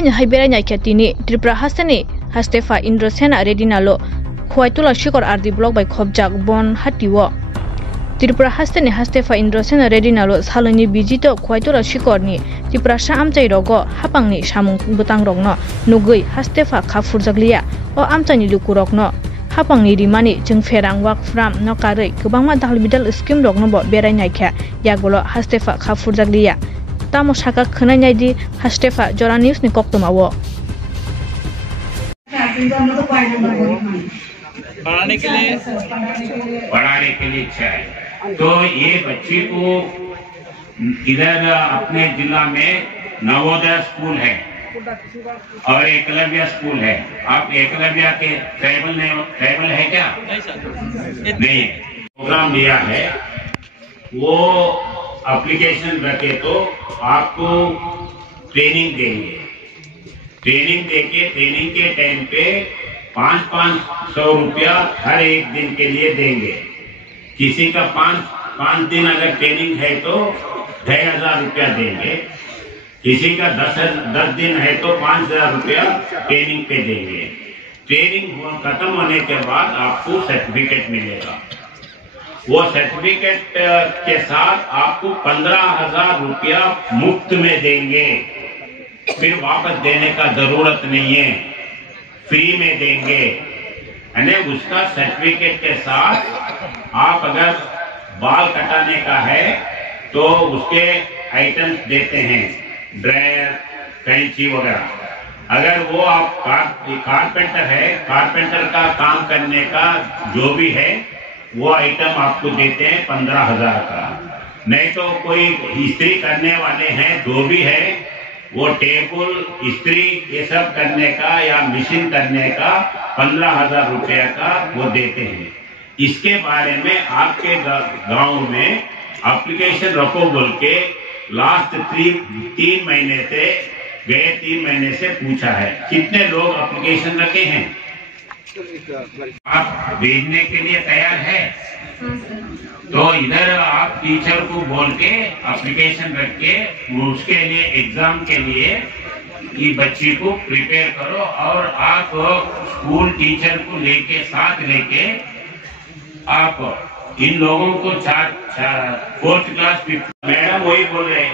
haina haibera nya khatini Tripura hastani Hastefa Indrosena Redinalo Khwaitula Shikor RD block by Khobjak Bon Hatiwo Tripura hastani Hastefa Indrosena Redinalo saloni bijito Khwaitula Shikorni Tripura sha amchai rogo hapangni samung butang rogno nugui Hastefa khafurjaglia o amchani lukurokno hapangni rimani jeng ferang wak fram no karei gobangma dalbidal scheme rogno bo berai naikha yagolo Hastefa khafurjaglia tamo saka khonai naidi Hastefa Jora News ni koktomawo पढ़ाने के लिए इच्छा है तो ये बच्चे को इधर अपने जिला में नवोदय स्कूल है और एकलव्य स्कूल है। आप एकलव्य के ट्राइबल है क्या? नहीं। प्रोग्राम लिया है वो एप्लीकेशन रखे तो आपको ट्रेनिंग देंगे। ट्रेनिंग देके ट्रेनिंग के टाइम पे 500 रुपया हर एक दिन के लिए देंगे। किसी का 5 दिन अगर ट्रेनिंग है तो 2500 रुपया देंगे। किसी का 10 दिन है तो 5000 रुपया ट्रेनिंग पे देंगे। ट्रेनिंग खत्म होने के बाद आपको सर्टिफिकेट मिलेगा। वो सर्टिफिकेट के साथ आपको 15000 रुपया मुफ्त में देंगे। फिर वापस देने का जरूरत नहीं है, फ्री में देंगे। यानी उसका सर्टिफिकेट के साथ आप अगर बाल कटाने का है तो उसके आइटम्स देते हैं, ड्रायर, कैंची वगैरह। अगर वो आप कारपेंटर है, कारपेंटर का काम करने का जो भी है वो आइटम आपको देते हैं 15000 का। नहीं तो कोई इस्त्री करने वाले हैं जो भी है वो टेबल इस्त्री ये सब करने का या मशीन करने का 15000 रुपया का वो देते हैं। इसके बारे में आपके गांव में एप्लीकेशन रखो बोल के लास्ट 3 महीने से गए 3 महीने से पूछा है कितने लोग एप्लीकेशन रखे हैं। आप भेजने के लिए तैयार है तो इधर आप टीचर को बोल के एप्लीकेशन रख के उसके लिए एग्जाम के लिए ये बच्ची को प्रिपेयर करो और आप स्कूल टीचर को लेके साथ लेके आप इन लोगों को 4th क्लास मैडम वही बोल रहे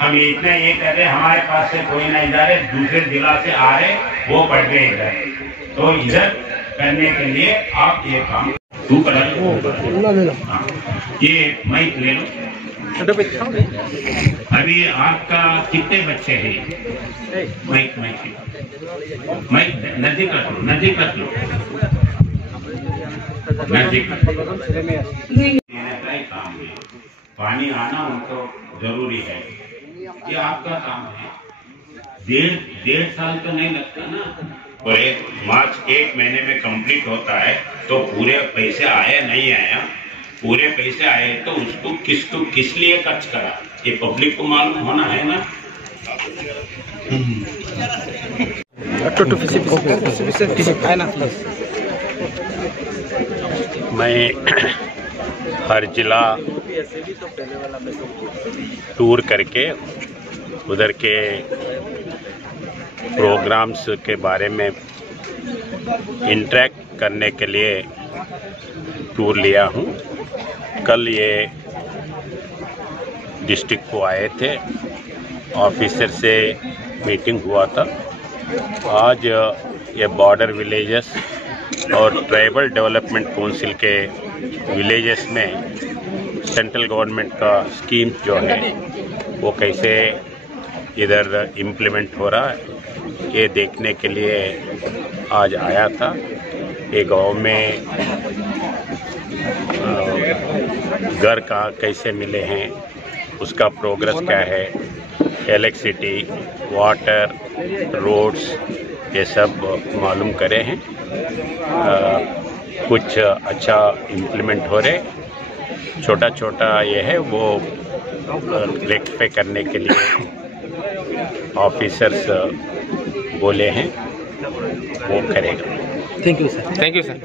हम इतना ये कर रहे हमारे पास से कोई नहीं जा रहे दूसरे जिला से आ रहे वो पढ़ रहे इधर तो इधर करने के लिए आप ये काम तू कर ये माइक ले लो। अभी आपका कितने बच्चे हैं? माइक नजदीक रख लो नजदीक काम है। पानी आना उनको जरूरी है, ये आपका काम है। 1.5 साल तो नहीं लगता ना। और मार्च 1 महीने में कंप्लीट होता है तो पूरे पैसे आए नहीं आया, पूरे पैसे आए तो उसको किस लिए खर्च करा ये पब्लिक को मालूम होना है ना। मैं हर जिला टूर करके उधर के प्रोग्राम्स के बारे में इंटरेक्ट करने के लिए टूर लिया हूँ। कल ये डिस्ट्रिक्ट को आए थे, ऑफिसर से मीटिंग हुआ था। आज ये बॉर्डर विलेजेस और ट्राइबल डेवलपमेंट काउंसिल के विलेजेस में सेंट्रल गवर्नमेंट का स्कीम जो है वो कैसे इधर इम्प्लीमेंट हो रहा है ये देखने के लिए आज आया था। ये गांव में घर कहाँ कैसे मिले हैं, उसका प्रोग्रेस क्या है, इलेक्ट्रिसिटी, वाटर, रोड्स ये सब मालूम करे हैं। कुछ अच्छा इम्प्लीमेंट हो रहे, छोटा छोटा ये है वो रेक्टिफाई करने के लिए ऑफिसर्स बोले हैं वो करेगा। Thank you sir.